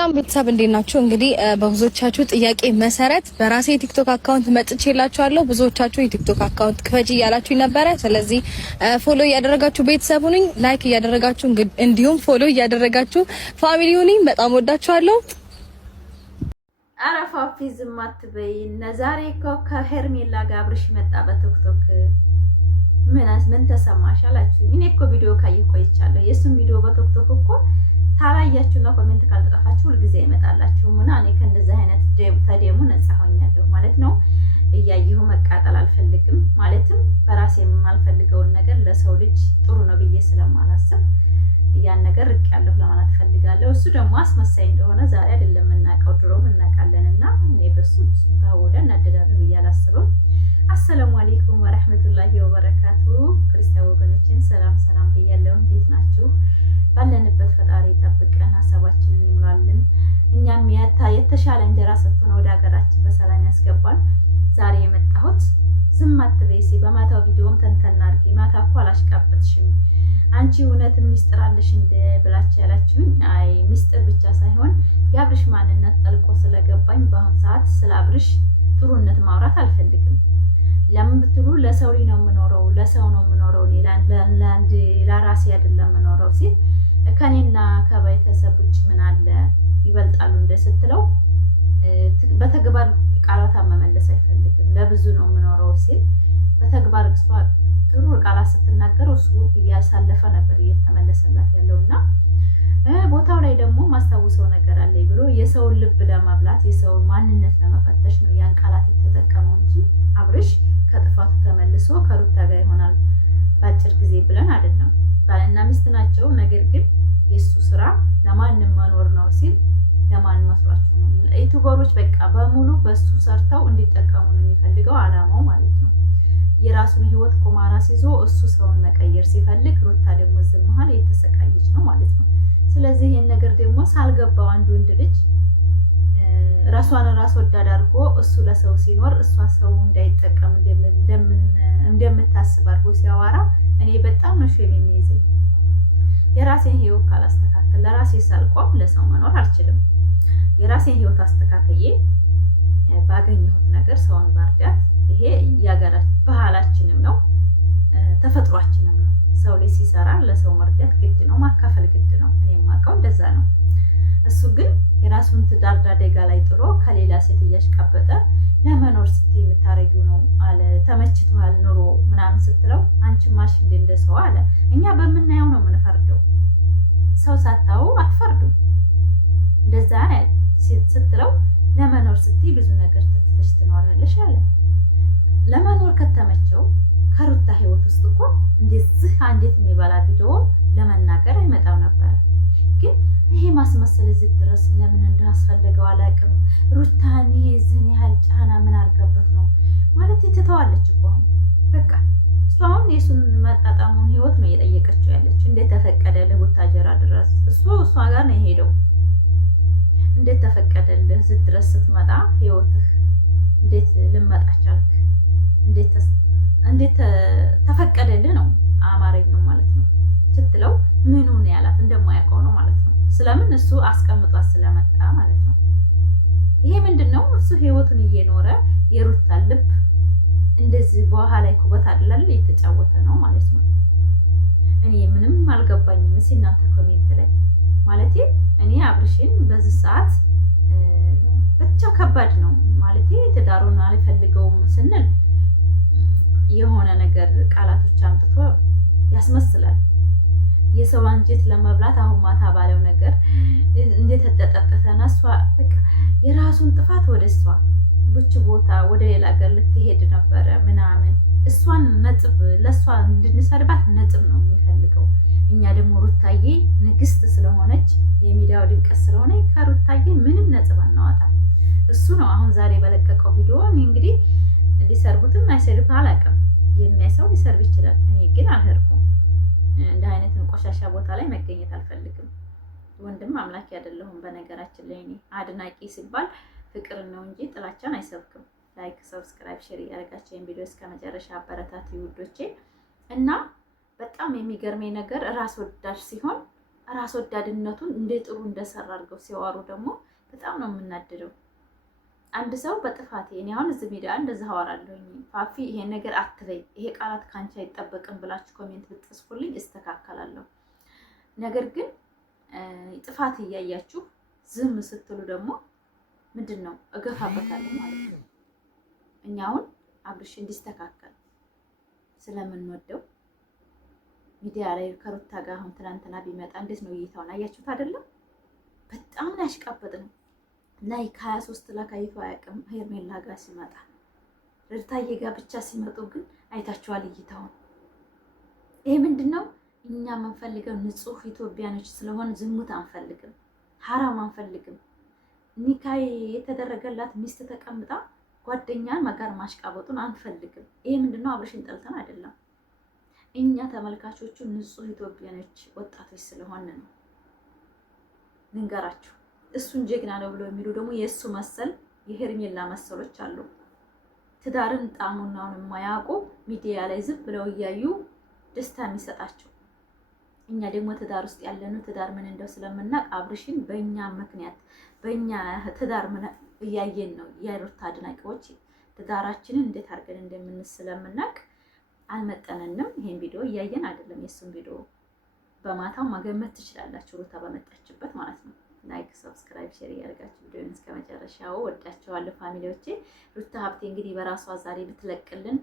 በጣም ቤተሰብ እንዴት ናችሁ? እንግዲህ በብዙዎቻችሁ ጥያቄ መሰረት በራሴ የቲክቶክ አካውንት መጥቼላችኋለሁ። ብዙዎቻችሁ የቲክቶክ አካውንት ክፈጂ እያላችሁ ነበረ። ስለዚህ ፎሎ እያደረጋችሁ ቤተሰብ ሁኑኝ፣ ላይክ እያደረጋችሁ እንዲሁም ፎሎ እያደረጋችሁ ፋሚሊ ሁኑኝ። በጣም ወዳችኋለሁ። አረፋፊ ዝም አትበይ። ዛሬ እኮ ከሄርሜላ ጋር አብርሽ መጣ በቲክቶክ። ምን ተሰማሽ አላችሁ? እኔ እኮ ቪዲዮ ካየሁ ቆይቻለሁ። የሱን ቪዲዮ በቲክቶክ እኮ ታላያችሁና ኮሜንት ካልተጠፋችሁ ሁልጊዜ አይመጣላችሁም እና እኔ ከእንደዚህ አይነት ተደሙ ነፃ ሆኛለሁ ማለት ነው። እያየሁ መቃጠል አልፈልግም ማለትም በራሴ የማልፈልገውን ነገር ለሰው ልጅ ጥሩ ነው ብዬ ስለማላስብ ያን ነገር ርቄያለሁ ለማለት ፈልጋለሁ። እሱ ደግሞ አስመሳይ እንደሆነ ዛሬ አይደለም የምናውቀው ድሮም እናውቃለንና እኔ በሱ ታወደ እናደዳለሁ ብዬ አላስብም። አሰላሙ አለይኩም ወራህመቱላሂ ወበረካቱ። ክርስቲያን ወገኖችን ሰላም ሰላም ብያለሁ። እንዴት ናችሁ? ባለንበት ፈጣሪ ጠብቀን ሀሳባችንን ይሙላልን። እኛም የተሻለ እንጀራ ሰጥቶን ወደ ሀገራችን በሰላም ያስገባን። ዛሬ የመጣሁት ዝም አትበይ ሲ በማታው ቪዲዮም ተንተና አድርጌ ማታ እኮ አላሽቃበትሽም አንቺ እውነት ሚስጥር አለሽ እንደ ብላችሁ ያላችሁኝ፣ አይ ሚስጥር ብቻ ሳይሆን የአብርሽ ማንነት ጠልቆ ስለገባኝ በአሁን ሰዓት ስለ አብርሽ ጥሩነት ማውራት አልፈልግም። ለምን ብትሉ ለሰው ነው የምኖረው፣ ለሰው ነው የምኖረው፣ ለአንድ ለራሴ አይደለም የምኖረው ሲል ከኔና ከቤተሰቦች ምን አለ ይበልጣሉ እንደ ስትለው በተግባር ቃላቷን መመለስ አይፈልግም። ለብዙ ነው የምኖረው ሲል በተግባር እሷ ጥሩ ቃላት ስትናገረው እሱ እያሳለፈ ነበር እየተመለሰላት ያለውና ቦታው ላይ ደግሞ ማስታውሰው ነገር አለኝ ብሎ የሰውን ልብ ለማብላት የሰውን ማንነት ለመፈተሽ ነው ያን ቃላት የተጠቀመው እንጂ አብርሽ ከጥፋቱ ተመልሶ ከሩታ ጋር ይሆናል በአጭር ጊዜ ብለን አይደለም። ባልና ሚስት ናቸው። ነገር ግን የሱ ስራ ለማንም መኖር ነው ሲል ለማን መስሏችሁ ነው? ዩቲዩበሮች በቃ በሙሉ በሱ ሰርተው እንዲጠቀሙ ነው የሚፈልገው አላማው ማለት ነው። የራሱን ህይወት ቁማራ ሲዞ እሱ ሰውን መቀየር ሲፈልግ፣ ሩታ ደግሞ እዚህ መሀል የተሰቃየች ነው ማለት ነው። ስለዚህ ይሄን ነገር ደግሞ ሳልገባው አንድ ወንድ ልጅ ራሷን ራስ ወዳድ አድርጎ እሱ ለሰው ሲኖር እሷ ሰው እንዳይጠቀም እንደምታስብ አድርጎ ሲያወራ እኔ በጣም ነው ሸም የሚይዘኝ። የራሴን ህይወት ካላስተካከል ለራሴ ሳልቆም ለሰው መኖር አልችልም። የራሴን ህይወት አስተካክዬ ባገኘሁት ነገር ሰውን ባርዳት ይሄ የሀገራችን ባህላችንም ነው ተፈጥሯችንም ነው። ሰው ላይ ሲሰራ ለሰው መርዳት ግድ ነው፣ ማካፈል ግድ ነው። እኔ የማውቀው እንደዛ ነው። እሱ ግን የራሱን ትዳር አደጋ ላይ ጥሎ ከሌላ ሴት እያሽቃበጠ ለመኖር ስትይ የምታረጊው ነው አለ። ተመችቷል ኑሮ ምናምን ስትለው አንቺ ማርሽ እንደ ሰው አለ። እኛ በምናየው ነው የምንፈርደው፣ ሰው ሳታው አትፈርዱም። እንደዛ ስትለው ለመኖር ስትይ ብዙ ነገር ትተሽ ትኖሪያለሽ አለ። ለመኖር ከተመቸው ከሩታ ህይወት ውስጥ እኮ እንደዚህ አንዴት የሚበላ ቪዲዮ ለመናገር አይመጣው ነበር። ግን ይሄ ማስመሰል እዚህ ድረስ ለምን እንዳስፈለገው አላውቅም። ሩታን ይሄ ዝን ያህል ጫና ምን አድርጋበት ነው ማለት ትተዋለች እኮ በቃ እሷ አሁን የሱን መጣጣሙን ህይወት ነው እየጠየቀችው ያለች። እንዴት ተፈቀደልህ ቡታጀራ ድረስ እሷ ጋር ነው የሄደው። እንዴት ተፈቀደልህ እዚህ ድረስ ስትመጣ ህይወትህ እንዴት ልመጣ ቻልክ? እንዴት ተፈቀደልህ ነው አማርኛው ማለት ነው ስትለው ምኑ ነው ያላት እንደማያውቀው ነው ማለት ነው። ስለምን እሱ አስቀምጧት ስለመጣ ማለት ነው። ይሄ ምንድነው? እሱ ህይወቱን እየኖረ የሩታን ልብ እንደዚህ በውሃ ላይ ኩበት አይደለም የተጫወተ ነው ማለት ነው። እኔ ምንም አልገባኝም። እስኪ እናንተ ኮሜንት ላይ ማለቴ እኔ አብርሽን በዚህ ሰዓት ብቻ ከባድ ነው ማለቴ ትዳሩን አልፈልገውም ስንል የሆነ ነገር ቃላቶች አምጥቶ ያስመስላል። የሰው አንጀት ለመብላት አሁን ማታ ባለው ነገር እንዴት ተጠጠጠተና እሷ በቃ የራሱን ጥፋት ወደ እሷ ብቻ ቦታ ወደ ሌላ ሀገር ልትሄድ ነበረ ምናምን እሷን ነጥብ ለእሷ እንድንሰርባት ነጥብ ነው የሚፈልገው። እኛ ደግሞ ሩታዬ ንግስት ስለሆነች የሚዲያው ድምቀት ስለሆነ ከሩታዬ ምንም ነጥብ አናወጣ። እሱ ነው አሁን ዛሬ በለቀቀው ቪዲዮ እንግዲህ ሊሰርቡትም አይሰርቡት አላውቅም። የሚያሰው ሊሰርብ ይችላል። እኔ ግን አልሄድኩም። እንደ አይነትን ቆሻሻ ቦታ ላይ መገኘት አልፈልግም። ወንድም አምላክ አይደለሁም። በነገራችን ላይ እኔ አድናቂ ሲባል ፍቅር ነው እንጂ ጥላቻን አይሰብክም። ላይክ፣ ሰብስክራይብ፣ ሼር ያደርጋችሁ ይሄን ቪዲዮ እስከ መጨረሻ አበረታቱ ውዶቼ። እና በጣም የሚገርመኝ ነገር ራስ ወዳድ ሲሆን ራስ ወዳድነቱን እንደ ጥሩ እንደሰራ አድርገው ሲያወሩ ደግሞ በጣም ነው የምናደደው። አንድ ሰው በጥፋቴ እኔ አሁን እዚህ ሚዲያ እንደዛ አወራለሁኝ ፋፊ ይሄን ነገር አትበይ፣ ይሄ ቃላት ካንቺ አይጠበቅም ብላችሁ ኮሜንት ብትጽፉልኝ እስተካከላለሁ። ነገር ግን ጥፋት እያያችሁ ዝም ስትሉ ደግሞ ምንድን ነው እገፋበታለሁ ማለት ነው። እኛ አሁን አብርሽ እንዲስተካከል ስለምንወደው ሚዲያ ላይ ከሩታ ጋር አሁን ትናንትና ቢመጣ እንዴት ነው እይታውን አያችሁት አይደለም? በጣም ነው ያሽቃበጥነው። ላይክ 23 ላይክ አይቶ አያውቅም። ሄርሜላ ጋር ሲመጣ ሩታዬ ጋር ብቻ ሲመጡ ግን አይታችኋል እይታውን። ይሄ ምንድነው? እኛ የምንፈልገው ንጹህ ኢትዮጵያኖች ስለሆን ዝሙት አንፈልግም፣ ሐራም አንፈልግም። ኒካይ የተደረገላት ሚስት ተቀምጣ ጓደኛን መጋር ማሽቃበጡን አንፈልግም። ይሄ ምንድነው? አብርሽን ጠልተን አይደለም። እኛ ተመልካቾቹ ንጹህ ኢትዮጵያኖች ወጣቶች ስለሆን ነው። ልንገራችሁ፣ እሱን ጀግና ነው ብለው የሚሉ ደግሞ የእሱ መሰል የሄርሜላ መሰሎች አሉ። ትዳርን ጣሙናውን የማያውቁ ሚዲያ ላይ ዝም ብለው እያዩ ደስታ የሚሰጣቸው። እኛ ደግሞ ትዳር ውስጥ ያለነው ትዳር ምን እንደው ስለምናቅ አብርሽን በእኛ ምክንያት በእኛ ትዳር ምን እያየን ነው። የሩታ አድናቂዎች ትዳራችንን እንዴት አድርገን እንደምንስ ስለምናቅ አልመጠነንም። ይሄን ቪዲዮ እያየን አይደለም። የሱን ቪዲዮ በማታው ማገመት ትችላላችሁ፣ ሩታ በመጣችበት ማለት ነው። ላይክ፣ ሰብስክራይብ፣ ሼር እያደረጋችሁ ቪዲዮን እስከ መጨረሻው ወዳቸዋለሁ ፋሚሊዎቼ። ሩታ ሀብቴ እንግዲህ በራሷ ዛሬ ብትለቅልን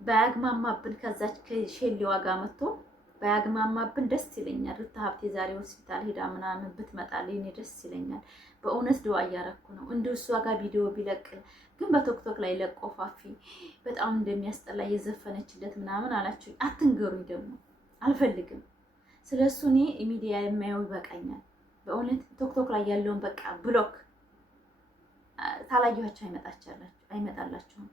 ባያግማማብን ከዛች ከሼሌዋ ጋር መጥቶ ባያግማማብን ደስ ይለኛል። ሩታ ሀብቴ ዛሬ ሆስፒታል ሄዳ ምናምን ብትመጣልኝ እኔ ደስ ይለኛል። በእውነት ድዋ እያረኩ ነው። እንዲሁ እሷ ጋር ቪዲዮ ቢለቅል ግን በቶክቶክ ላይ ለቆ ፋፊ በጣም እንደሚያስጠላ እየዘፈነችለት ምናምን አላችሁ። አትንገሩኝ ደግሞ አልፈልግም። ስለሱ እኔ ሚዲያ የማየው ይበቃኛል። በእውነት ቶክቶክ ላይ ያለውን በቃ ብሎክ ታላየኋቸው አይመጣላችሁም።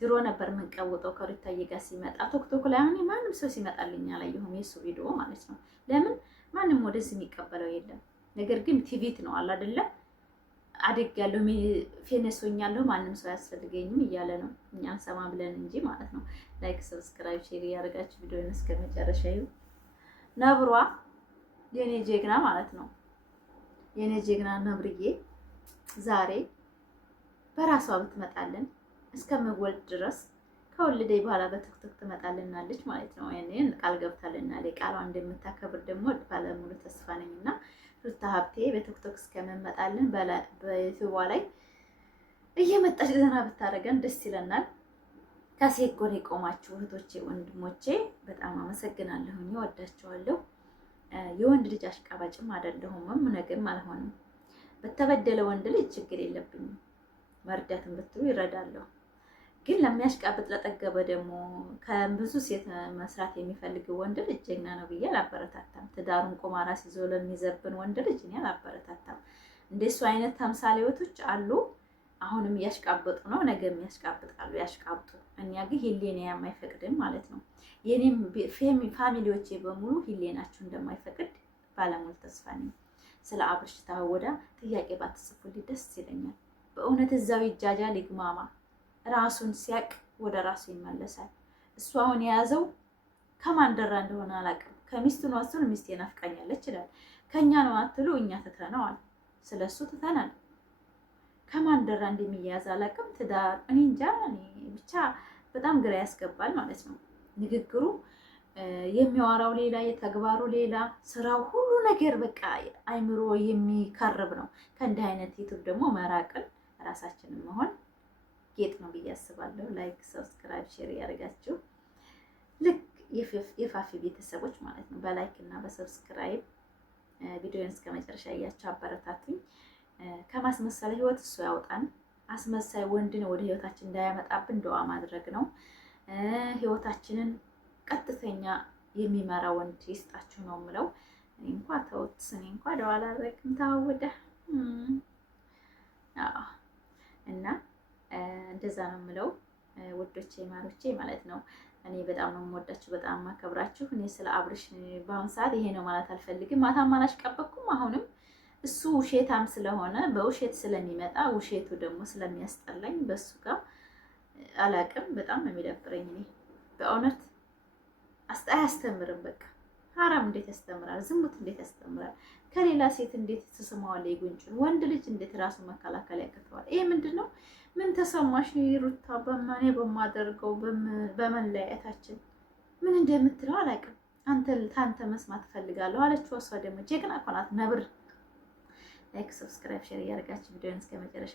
ድሮ ነበር የምንቀውጠው ከሩታዬ ጋር ሲመጣ ቶክቶክ ላይ። አሁን ማንም ሰው ሲመጣልኝ አላየሁም፣ የሱ ቪዲዮ ማለት ነው። ለምን ማንም ወደዚህ የሚቀበለው የለም። ነገር ግን ቲቪት ነው አለ አይደለ? አድግ ያለው ፌነሶኛለሁ ማንም ሰው ያስፈልገኝም እያለ ነው። እኛን ሰማ ብለን እንጂ ማለት ነው። ላይክ፣ ሰብስክራይብ፣ ሼር ያደርጋችሁ ቪዲዮን እስከ መጨረሻ ይዩ። ነብሯ የኔ ጀግና ማለት ነው። የኔ ጀግና ነብርዬ ዛሬ በራሷ ብትመጣልን እስከምወልድ ድረስ ከወለደኝ በኋላ በቲክቶክ ትመጣልናለች ማለት ነው። እኔን ቃል ገብታልናለች። ቃሏ እንደምታከብር ደግሞ ባለሙሉ ተስፋ ነኝና ሩታ ሀብቴ በቲክቶክ እስከምመጣልን በዩቲዩብ ላይ እየመጣች ዘና ብታረገን ደስ ይለናል። ከሴት ጎን የቆማችሁ እህቶቼ፣ ወንድሞቼ በጣም አመሰግናለሁኝ። ወዳችኋለሁ። የወንድ ልጅ አሽቃባጭም አይደለሁም፣ ነገም አልሆንም። በተበደለ ወንድ ልጅ ችግር የለብኝም። መርዳትን ብትሉ ይረዳለሁ። ግን ለሚያሽቃብጥ ለጠገበ ደግሞ ከብዙ ሴት መስራት የሚፈልግ ወንድ ልጅ ጀግና ነው ብዬ አላበረታታም። ትዳሩን ቁማራ ሲዞ ለሚዘብን ወንድ ልጅ እኔ አላበረታታም። እንደሱ አይነት ተምሳሌቶች አሉ። አሁንም እያሽቃበጡ ነው፣ ነገም ያሽቃብጣሉ። ያሽቃብጡ። እኛ ግን ሂሌና የማይፈቅድም ማለት ነው። የኔም ፋሚሊዎቼ በሙሉ ሂሌናችሁ እንደማይፈቅድ ባለሙሉ ተስፋ ነኝ። ስለ አብርሽ ታወዳ ጥያቄ ባትጽፉልኝ ደስ ይለኛል። በእውነት እዛው ይጃጃል ይግማማ። ራሱን ሲያቅ ወደ ራሱ ይመለሳል። እሱ አሁን የያዘው ከማን ደራ እንደሆነ አላውቅም። ከሚስቱ ነው። እሱን ሚስቴ ናፍቃኛለች ይላል። ከኛ ነው አትሉ፣ እኛ ትተነዋል። ስለሱ ትተናል። ከማን ደራ እንደሚያያዝ አላውቅም። ትዳር እኔ እንጃ። ብቻ በጣም ግራ ያስገባል ማለት ነው። ንግግሩ የሚያወራው ሌላ፣ የተግባሩ ሌላ፣ ስራው ሁሉ ነገር በቃ አይምሮ የሚከርብ ነው። ከእንዲህ አይነት ዩቱብ ደግሞ መራቅን ራሳችንን መሆን ጌጥ ነው ብዬ አስባለሁ። ላይክ፣ ሰብስክራይብ፣ ሼር ያደርጋችሁ ልክ የፋፊ ቤተሰቦች ማለት ነው። በላይክ እና በሰብስክራይብ ቪዲዮን እስከ መጨረሻ እያችሁ አበረታቱኝ። ከማስመሰል ህይወት እሱ ያውጣን። አስመሳይ ወንድን ወደ ህይወታችን እንዳያመጣብን ደዋ ማድረግ ነው። ህይወታችንን ቀጥተኛ የሚመራ ወንድ ይስጣችሁ ነው የምለው። እኔ እንኳን ተውት፣ እኔ እንኳን ደዋ አላደርግም ታወደ እና እንደዛ ነው የምለው። ወዶቼ ማሮቼ ማለት ነው። እኔ በጣም ነው የምወዳችሁ፣ በጣም ማከብራችሁ። እኔ ስለ አብርሽ በአሁን ሰዓት ይሄ ነው ማለት አልፈልግም። ማታም አላሽቀበኩም። አሁንም እሱ ውሸታም ስለሆነ በውሸት ስለሚመጣ ውሸቱ ደግሞ ስለሚያስጠላኝ በሱ ጋር አላቅም። በጣም ነው የሚደብረኝ። እኔ በእውነት አያስተምርም። በቃ ሐራም እንዴት ያስተምራል? ዝሙት እንዴት ያስተምራል? ከሌላ ሴት እንዴት ትስማዋለህ? ጉንጩን ወንድ ልጅ እንዴት ራሱ መከላከል ያቅተዋል? ይሄ ምንድነው? ምን ተሰማሽ ሩታ? በማኔ በማደርገው በመለያየታችን ምን እንደምትለው አላውቅም። አንተ መስማት ፈልጋለሁ አለችው። እሷ ደግሞ ጀግና እኮ ናት፣ ነብር። ላይክ ሰብስክራይብ ሼር እያደረጋችሁ ቪዲዮን እስከ መጨረሻ